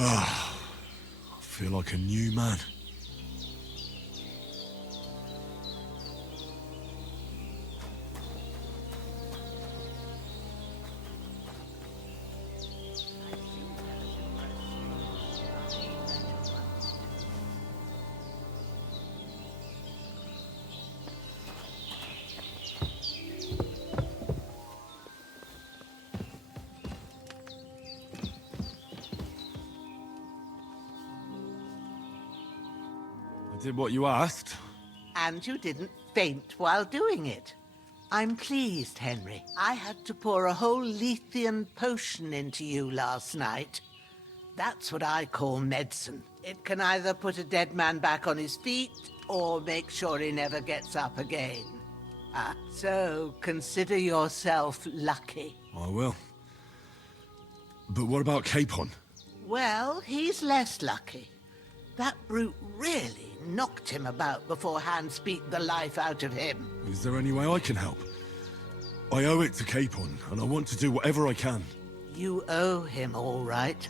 I feel like a new man. I did what you asked. And you didn't faint while doing it. I'm pleased, Henry. I had to pour a whole Lethean potion into you last night. That's what I call medicine. It can either put a dead man back on his feet, or make sure he never gets up again. So consider yourself lucky. I will. But what about Capon? Well, he's less lucky. That brute really knocked him about before Hans beat the life out of him. Is there any way I can help? I owe it to Capon, and I want to do whatever I can. You owe him, all right.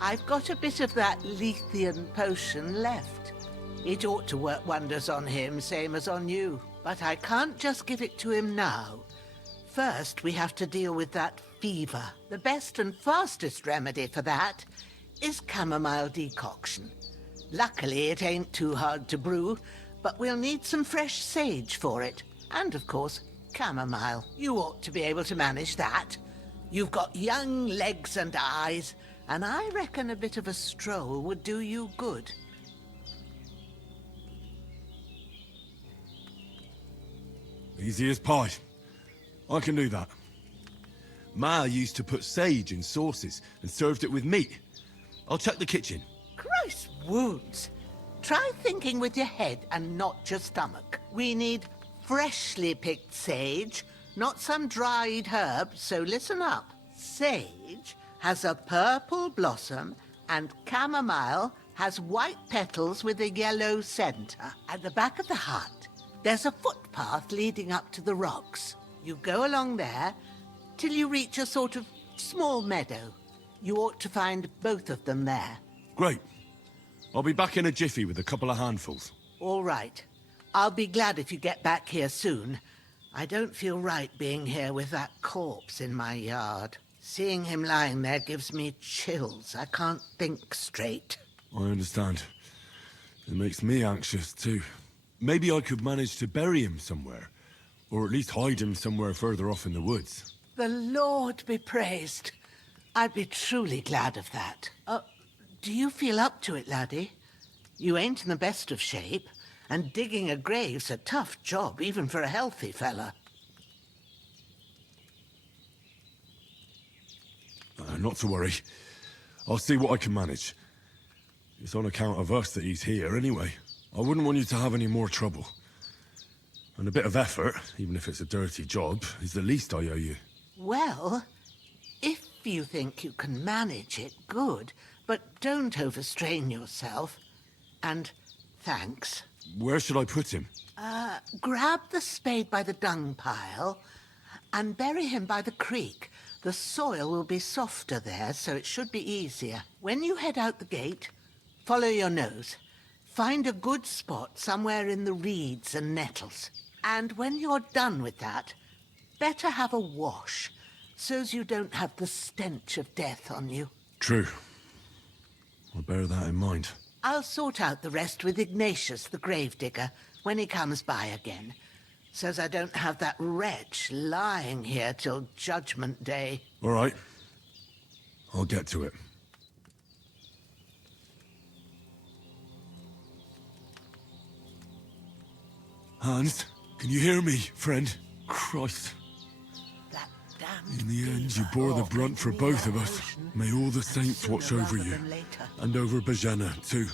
I've got a bit of that Lethean potion left. It ought to work wonders on him, same as on you. But I can't just give it to him now. First, we have to deal with that fever. The best and fastest remedy for that is chamomile decoction. Luckily, it ain't too hard to brew, but we'll need some fresh sage for it. And, of course, chamomile. You ought to be able to manage that. You've got young legs and eyes, and I reckon a bit of a stroll would do you good. Easy as pie. I can do that. Ma used to put sage in sauces and served it with meat. I'll check the kitchen. Christ wounds! Try thinking with your head and not your stomach. We need freshly picked sage, not some dried herb, so listen up. Sage has a purple blossom, and chamomile has white petals with a yellow center. At the back of the hut, there's a footpath leading up to the rocks. You go along there till you reach a sort of small meadow. You ought to find both of them there. Great. I'll be back in a jiffy with a couple of handfuls. All right. I'll be glad if you get back here soon. I don't feel right being here with that corpse in my yard. Seeing him lying there gives me chills. I can't think straight. I understand. It makes me anxious, too. Maybe I could manage to bury him somewhere. Or at least hide him somewhere further off in the woods. The Lord be praised. I'd be truly glad of that. Do you feel up to it, laddie? You ain't in the best of shape, and digging a grave's a tough job, even for a healthy fella. Not to worry. I'll see what I can manage. It's on account of us that he's here, anyway. I wouldn't want you to have any more trouble. And a bit of effort, even if it's a dirty job, is the least I owe you. Well, if you think you can manage it, good. But don't overstrain yourself. And thanks. Where should I put him? Grab the spade by the dung pile and bury him by the creek. The soil will be softer there, so it should be easier. When you head out the gate, follow your nose. Find a good spot somewhere in the reeds and nettles. And when you're done with that, better have a wash, so's you don't have the stench of death on you. True. I'll bear that in mind. I'll sort out the rest with Ignatius, the gravedigger, when he comes by again, so's I don't have that wretch lying here till Judgment Day. All right. I'll get to it. Hans, can you hear me, friend? Christ. That damned In the end, you fever bore the off brunt for me both that of us. ocean, May all the and saints watch sooner over rather you. than later. And over Bozena, too.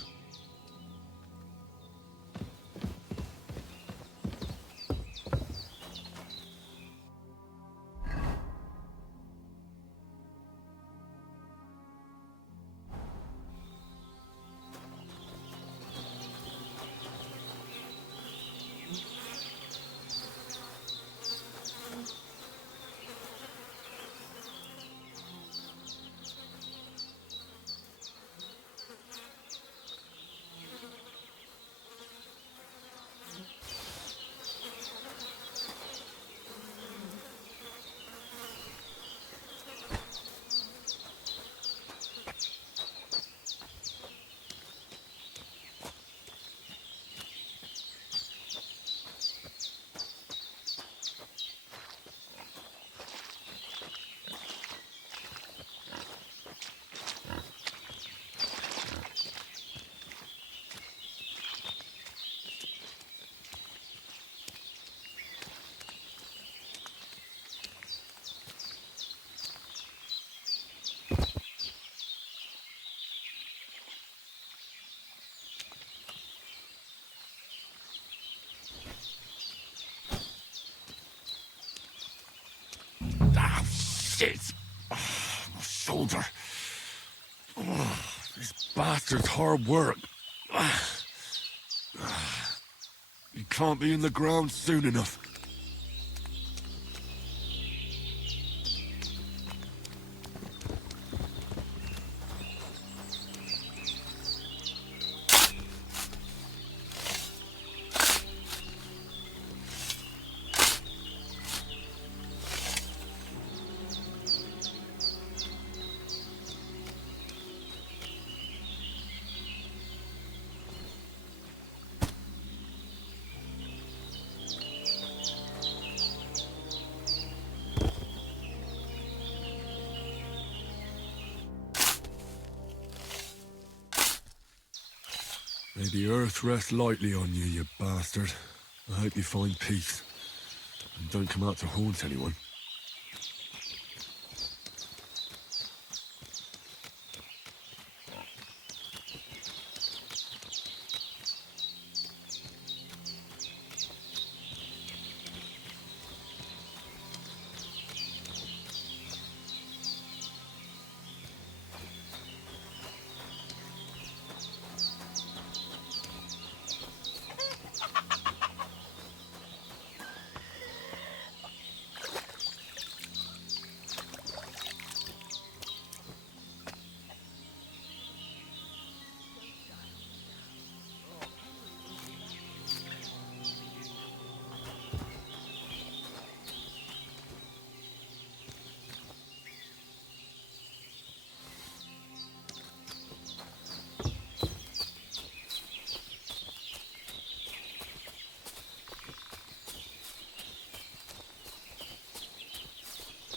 Shit! My shoulder. This bastard's hard work. You can't be in the ground soon enough. May the earth rest lightly on you, you bastard. I hope you find peace. And don't come out to haunt anyone.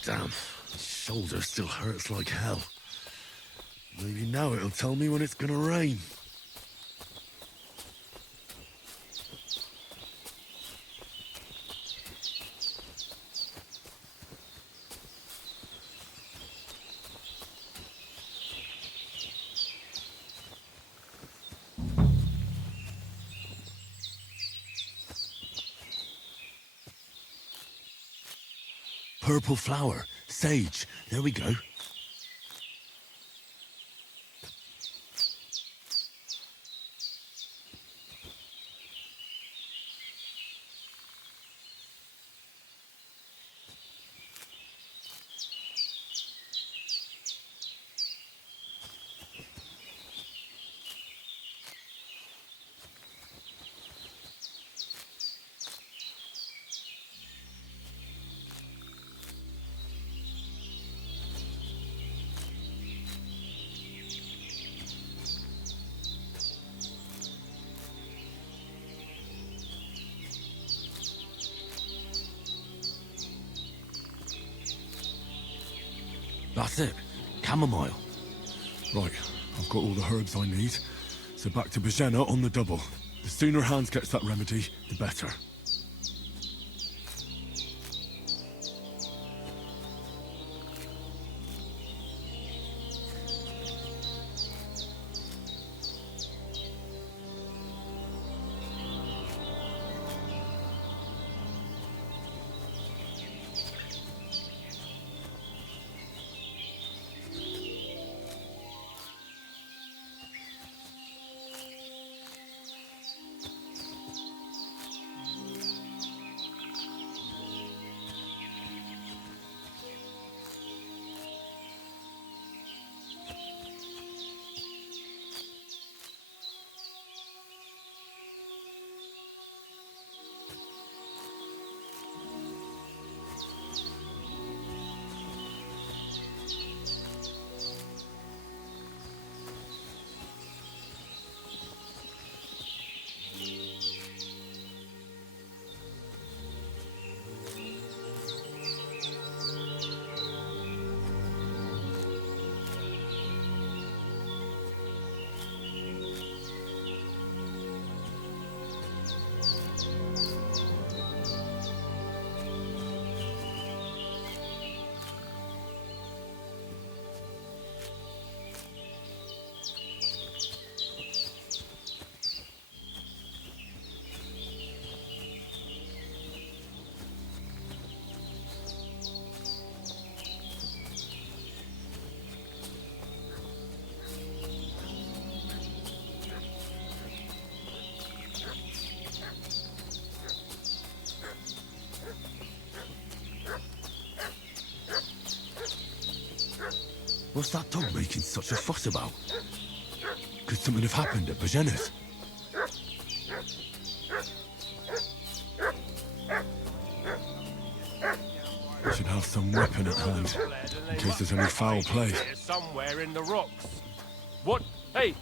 Damn, my shoulder still hurts like hell. Maybe now it'll tell me when it's gonna rain. Purple flower, sage, there we go. That's it. Chamomile. Right, I've got all the herbs I need. So back to Bozena on the double. The sooner Hans gets that remedy, the better. What's that dog making such a fuss about? Could something have happened at Bozena's? I should have some weapon at hand, in case there's any foul play. Somewhere in the rocks. What? Hey,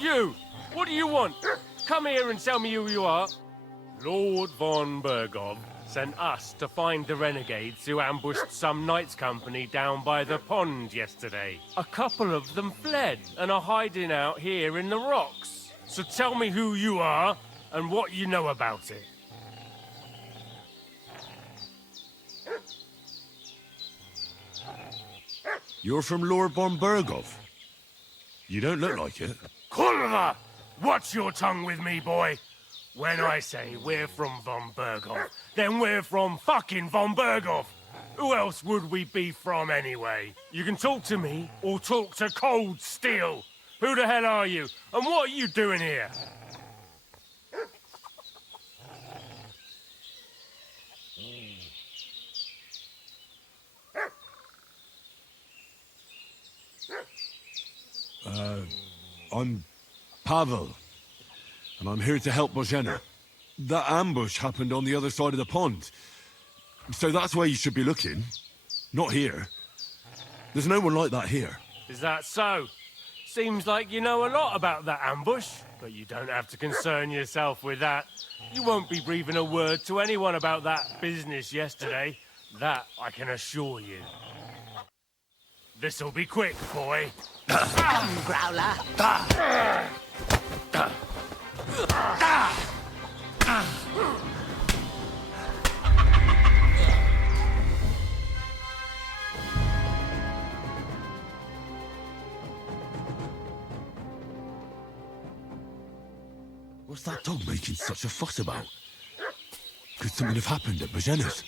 you! What do you want? Come here and tell me who you are. Lord von Bergov sent us to find the renegades who ambushed some knights' company down by the pond yesterday. A couple of them fled and are hiding out here in the rocks. So tell me who you are and what you know about it. You're from Lord von Bergov? You don't look like it. Kurva! Watch your tongue with me, boy. When I say we're from von Bergov, then we're from fucking von Bergov. Who else would we be from anyway? You can talk to me or talk to cold steel. Who the hell are you? And what are you doing here? I'm Pavel, and I'm here to help Bozena. That ambush happened on the other side of the pond. So that's where you should be looking. Not here. There's no one like that here. Is that so? Seems like you know a lot about that ambush, but you don't have to concern yourself with that. You won't be breathing a word to anyone about that business yesterday. That I can assure you. This'll be quick, boy. Come, Growler. What's that dog making such a fuss about? Could something have happened at Bozena's?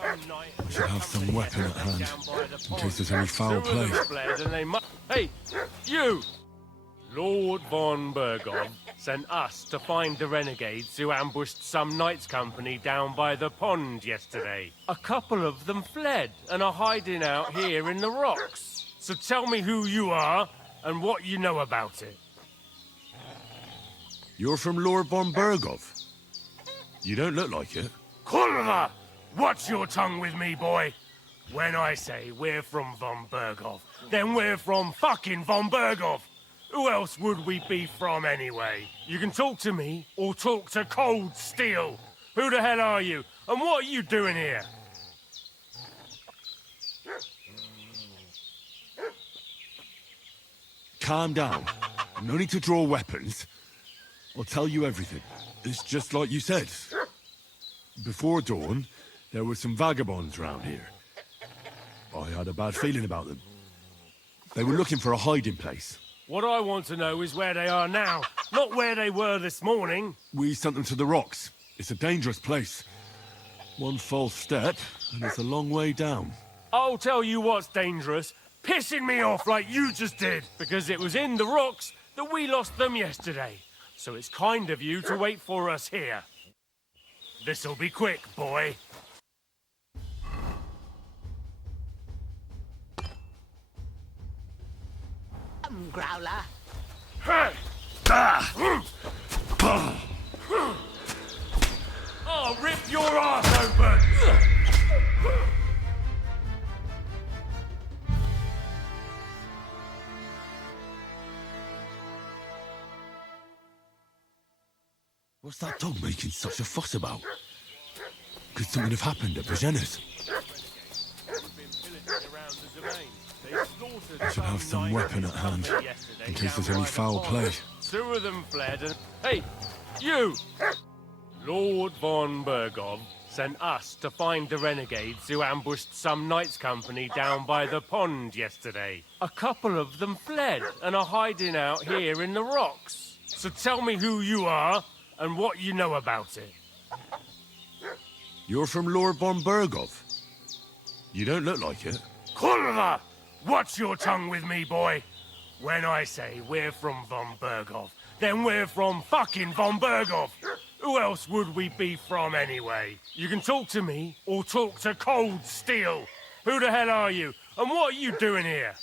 I should have some weapon at hand, in case there's any foul play. Hey, you! Lord von Bergov sent us to find the renegades who ambushed some knights' company down by the pond yesterday. A couple of them fled and are hiding out here in the rocks. So tell me who you are and what you know about it. You're from Lord von Bergov? You don't look like it. Kurva! Watch your tongue with me, boy. When I say we're from von Bergov, then we're from fucking von Bergov. Who else would we be from anyway? You can talk to me or talk to cold steel. Who the hell are you? And what are you doing here? Calm down. No need to draw weapons. I'll tell you everything. It's just like you said. Before dawn, there were some vagabonds round here. I had a bad feeling about them. They were looking for a hiding place. What I want to know is where they are now, not where they were this morning. We sent them to the rocks. It's a dangerous place. One false step, and it's a long way down. I'll tell you what's dangerous. Pissing me off like you just did. Because it was in the rocks that we lost them yesterday. So it's kind of you to wait for us here. This'll be quick, boy. Come, Growler. I'll rip your ass open! What's that dog making such a fuss about? Could something have happened at Bozena's? I should have some weapon at hand, in case there's any foul play. Two of them fled and... Hey, you! Lord von Bergov sent us to find the renegades who ambushed some knights' company down by the pond yesterday. A couple of them fled and are hiding out here in the rocks. So tell me who you are and what you know about it. You're from Lord von Bergov? You don't look like it. Kurva! Watch your tongue with me, boy. When I say we're from von Bergov, then we're from fucking von Bergov. Who else would we be from anyway? You can talk to me or talk to Cold Steel. Who the hell are you? And what are you doing here?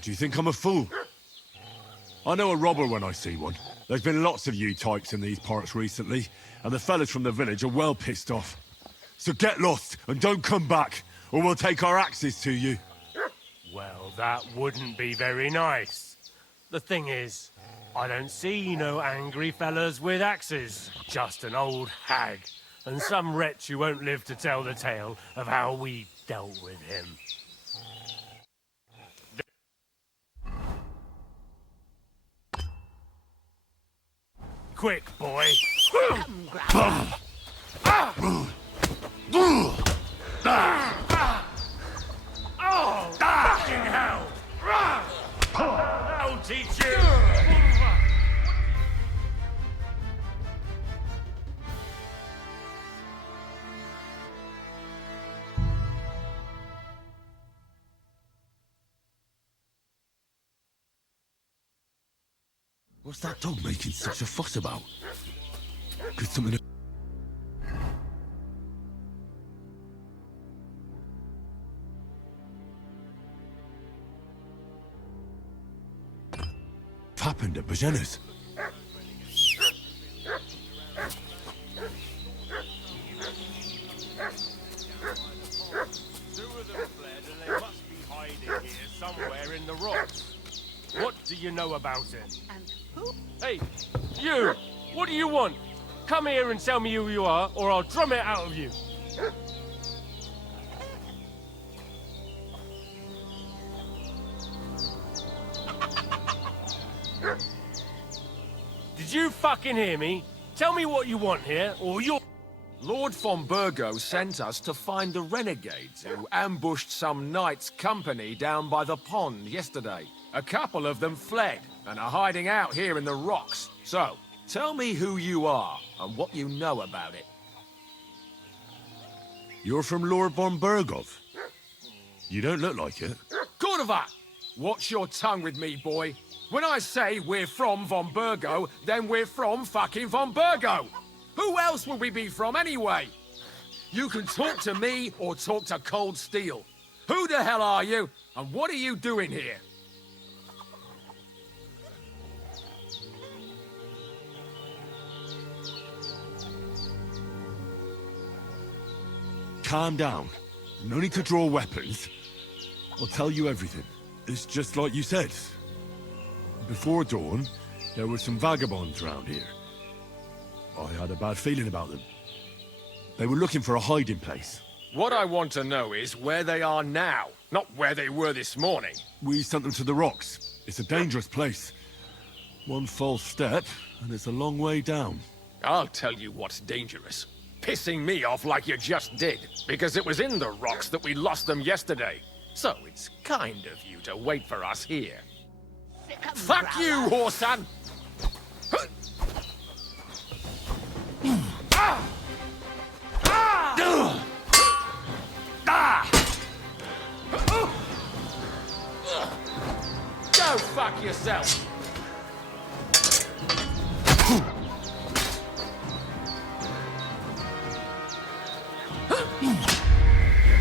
Do you think I'm a fool? I know a robber when I see one. There's been lots of you types in these parts recently, and the fellas from the village are well pissed off. So get lost and don't come back, or we'll take our axes to you. Well, that wouldn't be very nice. The thing is, I don't see no angry fellas with axes. Just an old hag, and some wretch who won't live to tell the tale of how we dealt with him. Quick, boy. Come, Grandma. Oh, fucking hell! I'll teach you! What's that dog making such a fuss about? Could something... happened at Bozena's? Two of them fled and they must be hiding here somewhere in the rocks. What do you know about it? And who? Hey, you! What do you want? Come here and tell me who you are, or I'll drum it out of you. Did you fucking hear me? Tell me what you want here, or you're... Lord von Burgo sent us to find the renegades who ambushed some knight's company down by the pond yesterday. A couple of them fled and are hiding out here in the rocks. So, tell me who you are and what you know about it. You're from Lord von Burgov. You don't look like it. Cordova! Watch your tongue with me, boy. When I say we're from von Burgo, then we're from fucking von Burgo. Who else would we be from anyway? You can talk to me or talk to Cold Steel. Who the hell are you, and what are you doing here? Calm down. No need to draw weapons. I'll tell you everything. It's just like you said. Before dawn, there were some vagabonds around here. I had a bad feeling about them. They were looking for a hiding place. What I want to know is where they are now, not where they were this morning. We sent them to the rocks. It's a dangerous place. One false step, and it's a long way down. I'll tell you what's dangerous. Pissing me off like you just did, because it was in the rocks that we lost them yesterday. So it's kind of you to wait for us here. Come, Fuck Grandma. you, Horsan! Go fuck yourself! You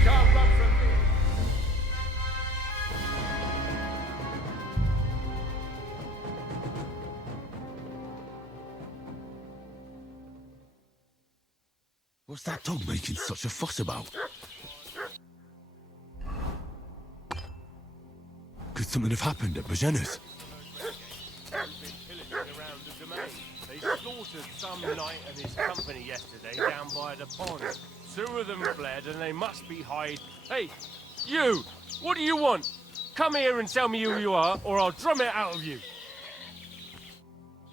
can't run from me. What's that dog making such a fuss about? Could something have happened at Bozena's? They slaughtered some knight and his company yesterday down by the pond. Two of them fled and they must be hiding. Hey, you! What do you want? Come here and tell me who you are, or I'll drum it out of you.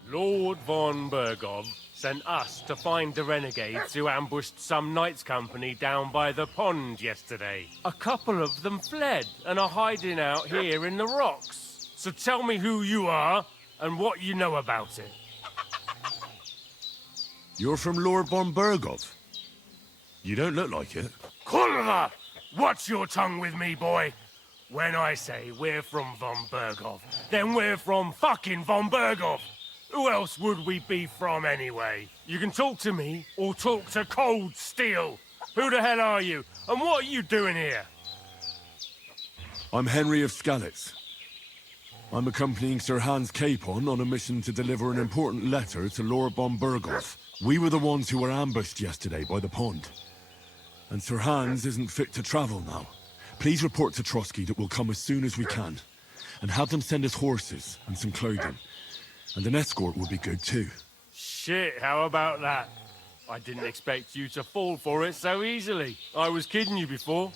Lord von Burgov sent us to find the renegades who ambushed some knight's company down by the pond yesterday. A couple of them fled and are hiding out here in the rocks. So tell me who you are and what you know about it. You're from Lord von Burgov. You don't look like it. Kulva! Watch your tongue with me, boy. When I say we're from Von Berghoff, then we're from fucking Von Berghoff. Who else would we be from anyway? You can talk to me or talk to Cold Steel. Who the hell are you? And what are you doing here? I'm Henry of Skalitz. I'm accompanying Sir Hans Capon on a mission to deliver an important letter to Lord von Berghoff. We were the ones who were ambushed yesterday by the pond. And Sir Hans isn't fit to travel now. Please report to Trotsky that we'll come as soon as we can. And have them send us horses and some clothing. And an escort would be good too. Shit, how about that? I didn't expect you to fall for it so easily. I was kidding you before,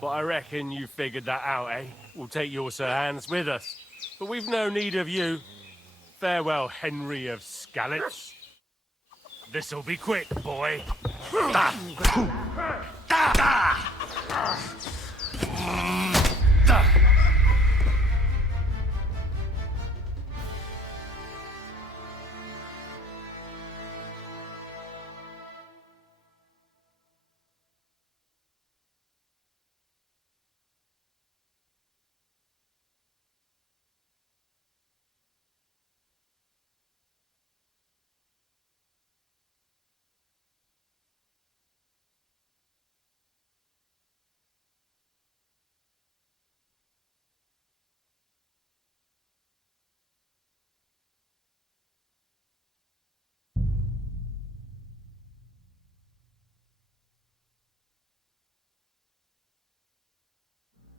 but I reckon you figured that out, eh? We'll take your Sir Hans with us. But we've no need of you. Farewell, Henry of Skalitz. This'll be quick, boy.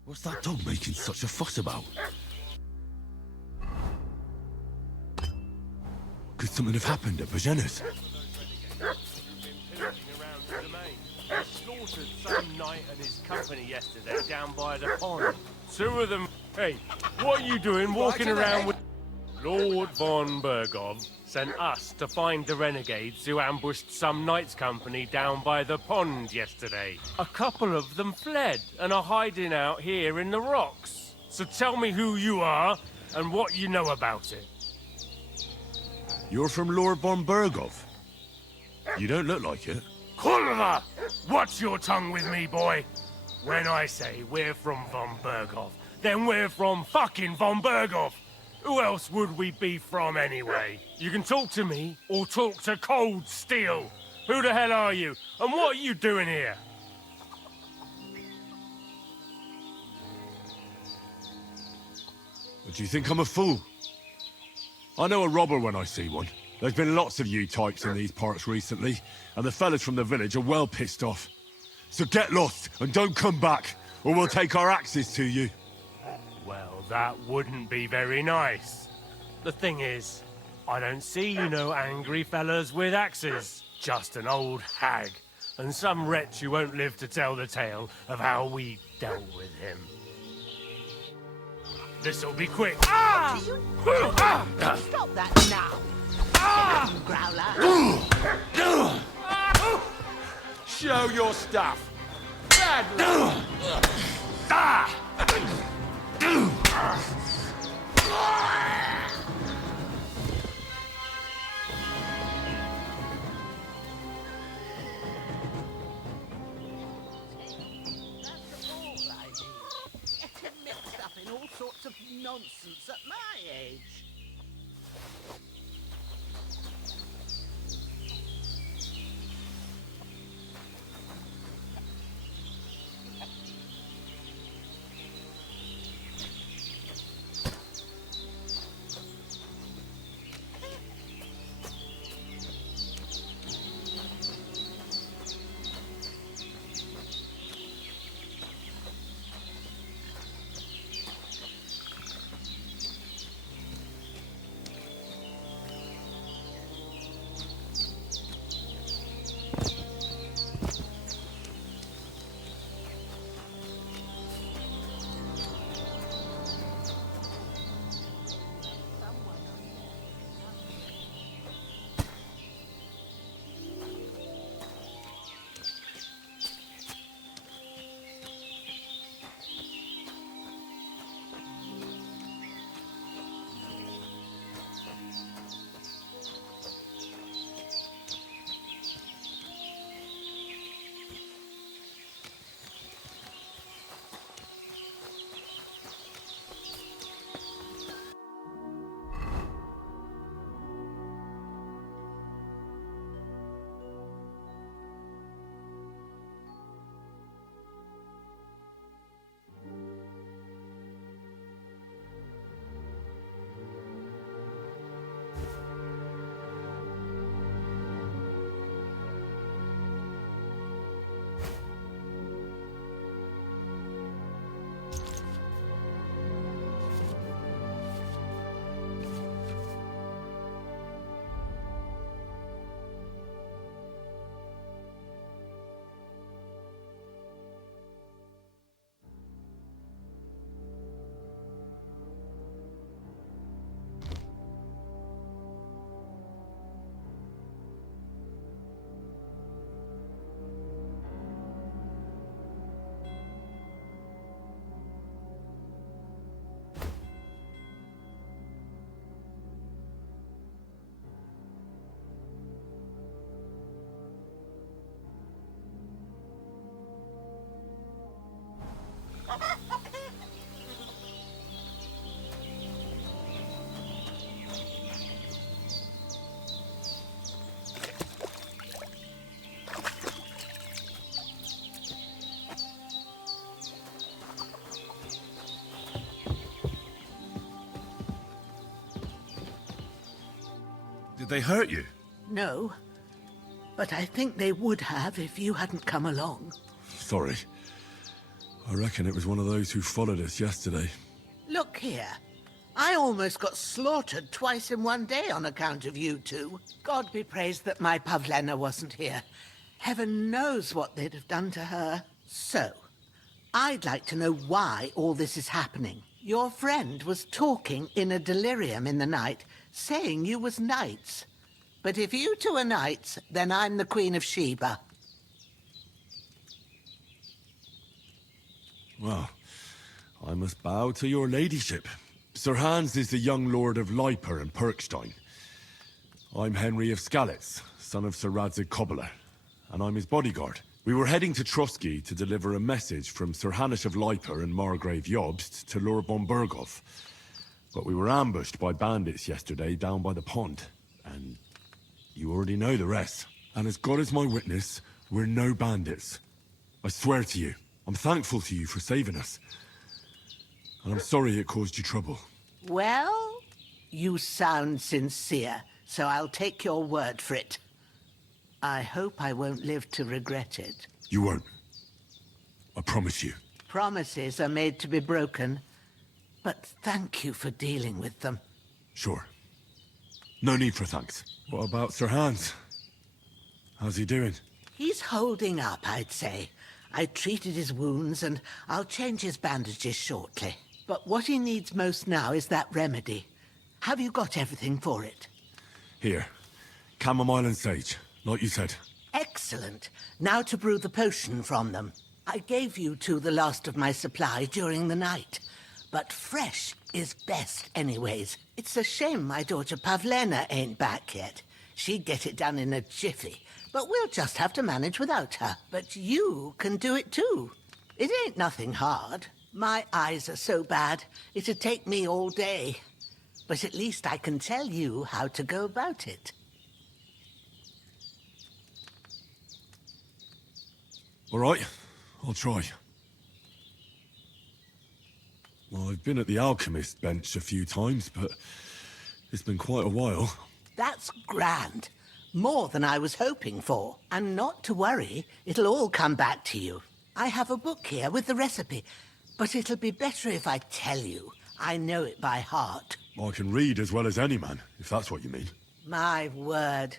What's that dog making such a fuss about? Could something have happened at Bozena's? They slaughtered some knight and his company yesterday down by the pond. Two of them... Hey, what are you doing walking around with... Lord von Berghoff sent us to find the renegades who ambushed some knight's company down by the pond yesterday. A couple of them fled and are hiding out here in the rocks. So tell me who you are and what you know about it. You're from Lord von Berghoff. You don't look like it. Kulva! Watch your tongue with me, boy. When I say we're from Von Berghoff, then we're from fucking Von Berghoff. Who else would we be from anyway? You can talk to me or talk to Cold Steel. Who the hell are you? And what are you doing here? But do you think I'm a fool? I know a robber when I see one. There's been lots of you types in these parts recently, and the fellas from the village are well pissed off. So get lost and don't come back, or we'll take our axes to you. Well, that wouldn't be very nice. The thing is, I don't see no angry fellas with axes. Just an old hag, and some wretch who won't live to tell the tale of how we dealt with him. This'll be quick. Stop that now! Growler! Show your stuff. Bad luck. Getting mixed up in all sorts of nonsense at my age. Did they hurt you? No, but I think they would have if you hadn't come along. Sorry. I reckon it was one of those who followed us yesterday. Look here. I almost got slaughtered twice in one day on account of you two. God be praised that my Pavlena wasn't here. Heaven knows what they'd have done to her. So, I'd like to know why all this is happening. Your friend was talking in a delirium in the night, saying you was knights. But if you two are knights, then I'm the Queen of Sheba. Well, I must bow to your ladyship. Sir Hans is the young lord of Leiper and Perkstein. I'm Henry of Skalitz, son of Sir Radzig Cobbler, and I'm his bodyguard. We were heading to Trotsky to deliver a message from Sir Hanish of Leiper and Margrave Jobst to Lord von Bergov. But we were ambushed by bandits yesterday down by the pond, and you already know the rest. And as God is my witness, we're no bandits. I swear to you, I'm thankful to you for saving us. And I'm sorry it caused you trouble. Well, you sound sincere, so I'll take your word for it. I hope I won't live to regret it. You won't. I promise you. Promises are made to be broken, but thank you for dealing with them. Sure. No need for thanks. What about Sir Hans? How's he doing? He's holding up, I'd say. I treated his wounds, and I'll change his bandages shortly. But what he needs most now is that remedy. Have you got everything for it? Here. Chamomile and sage, like you said. Excellent. Now to brew the potion from them. I gave you two the last of my supply during the night. But fresh is best anyways. It's a shame my daughter Pavlena ain't back yet. She'd get it done in a jiffy. But we'll just have to manage without her. But you can do it too. It ain't nothing hard. My eyes are so bad, it'd take me all day. But at least I can tell you how to go about it. All right, I'll try. Well, I've been at the alchemist bench a few times, but it's been quite a while. That's grand. More than I was hoping for. And not to worry, it'll all come back to you. I have a book here with the recipe, but it'll be better if I tell you. I know it by heart. I can read as well as any man, if that's what you mean. My word.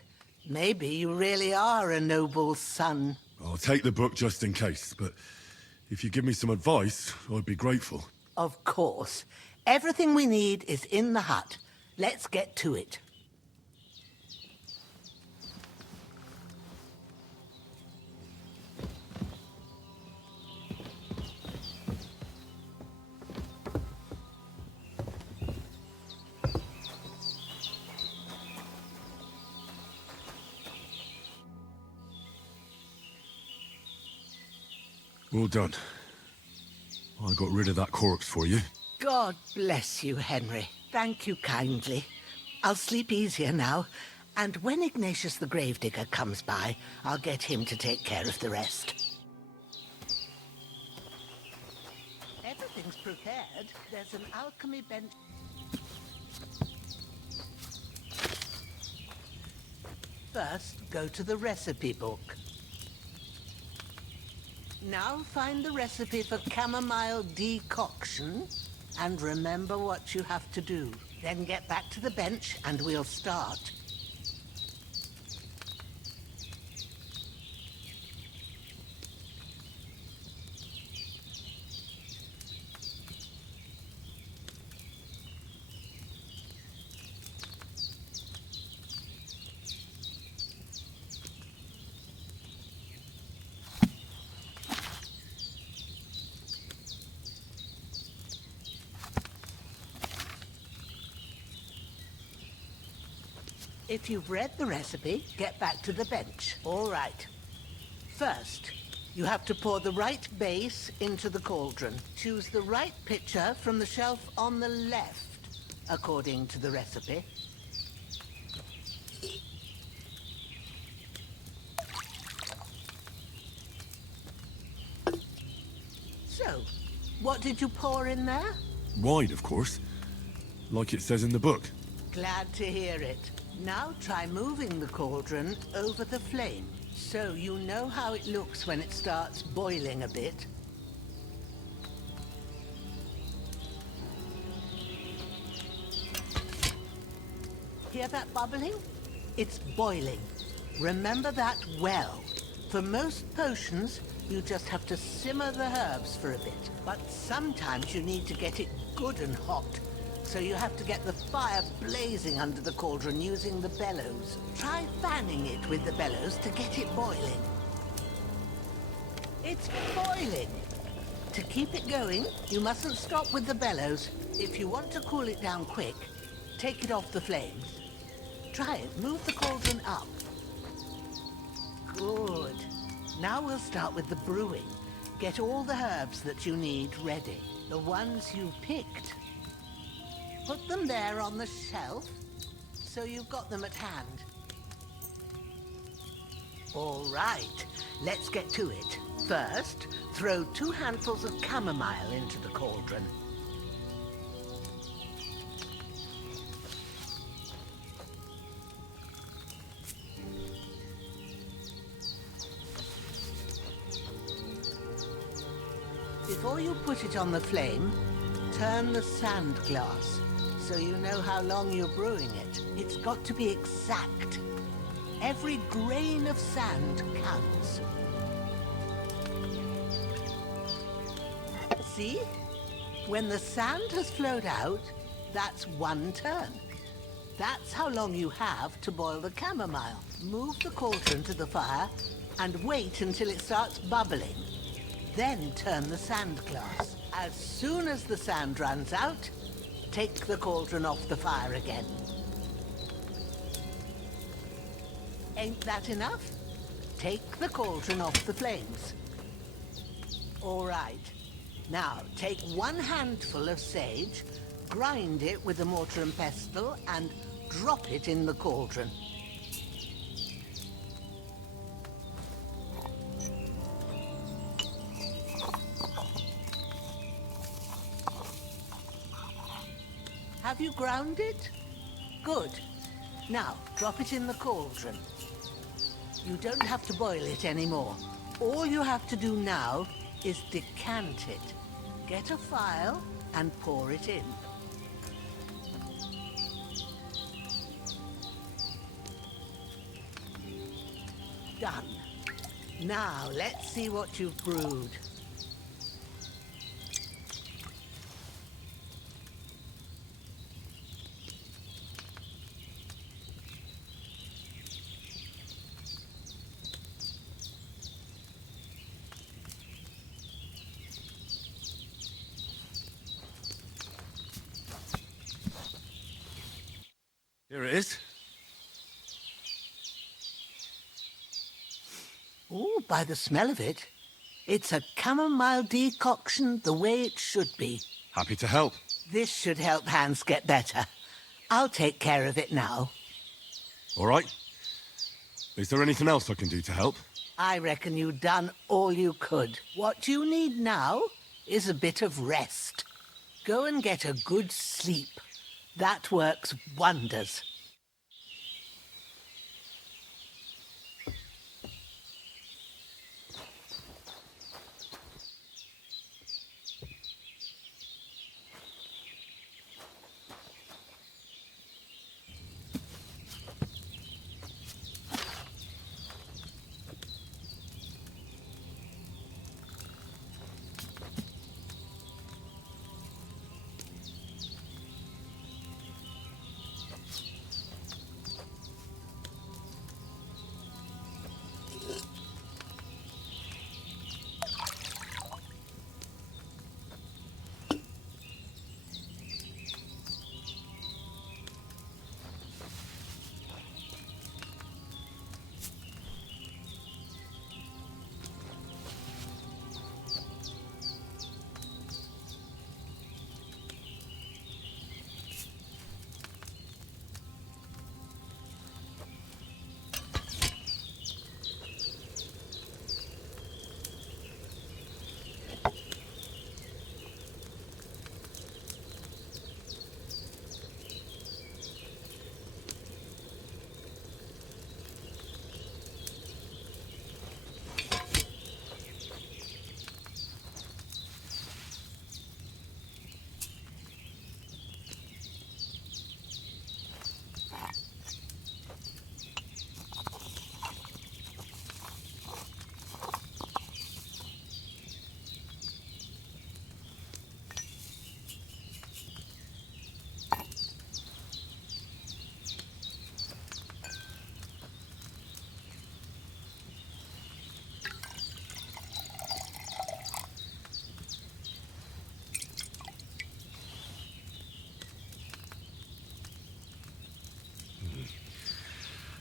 Maybe you really are a noble son. I'll take the book just in case, but if you give me some advice, I'd be grateful. Of course. Everything we need is in the hut. Let's get to it. Well done. I got rid of that corpse for you. God bless you, Henry. Thank you kindly. I'll sleep easier now, and when Ignatius the Gravedigger comes by, I'll get him to take care of the rest. Everything's prepared. There's an alchemy bench. First, go to the recipe book. Now find the recipe for chamomile decoction, and remember what you have to do. Then get back to the bench, and we'll start. If you've read the recipe, get back to the bench. All right. First, You have to pour the right base into the cauldron. Choose the right pitcher from the shelf on the left, according to the recipe. So, what did you pour in there? Wine, of course. Like it says in the book. Glad to hear it. Now try moving the cauldron over the flame, so you know how it looks when it starts boiling a bit. Hear that bubbling? It's boiling. Remember that well. For most potions, you just have to simmer the herbs for a bit. But sometimes you need to get it good and hot. So you have to get the fire blazing under the cauldron using the bellows. Try fanning it with the bellows to get it boiling. It's boiling! To keep it going, you mustn't stop with the bellows. If you want to cool it down quick, take it off the flames. Try it. Move the cauldron up. Good. Now we'll start with the brewing. Get all the herbs that you need ready. The ones you picked. Put them there on the shelf, so you've got them at hand. All right, let's get to it. First, throw 2 handfuls of chamomile into the cauldron. Before you put it on the flame, turn the sand glass, so you know how long you're brewing it. It's got to be exact. Every grain of sand counts. See? When the sand has flowed out, that's 1 turn. That's how long you have to boil the chamomile. Move the cauldron to the fire and wait until it starts bubbling. Then turn the sand glass. As soon as the sand runs out, take the cauldron off the fire again. Ain't that enough? Take the cauldron off the flames. All right. Now, take 1 handful of sage, grind it with a mortar and pestle, and drop it in the cauldron. Have you ground it? Good. Now, drop it in the cauldron. You don't have to boil it anymore. All you have to do now is decant it. Get a phial and pour it in. Done. Now, let's see what you've brewed. Here it is. Oh, by the smell of it, it's a chamomile decoction the way it should be. Happy to help. This should help Hans get better. I'll take care of it now. All right. Is there anything else I can do to help? I reckon you've done all you could. What you need now is a bit of rest. Go and get a good sleep. That works wonders.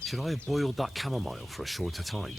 Should I have boiled that chamomile for a shorter time?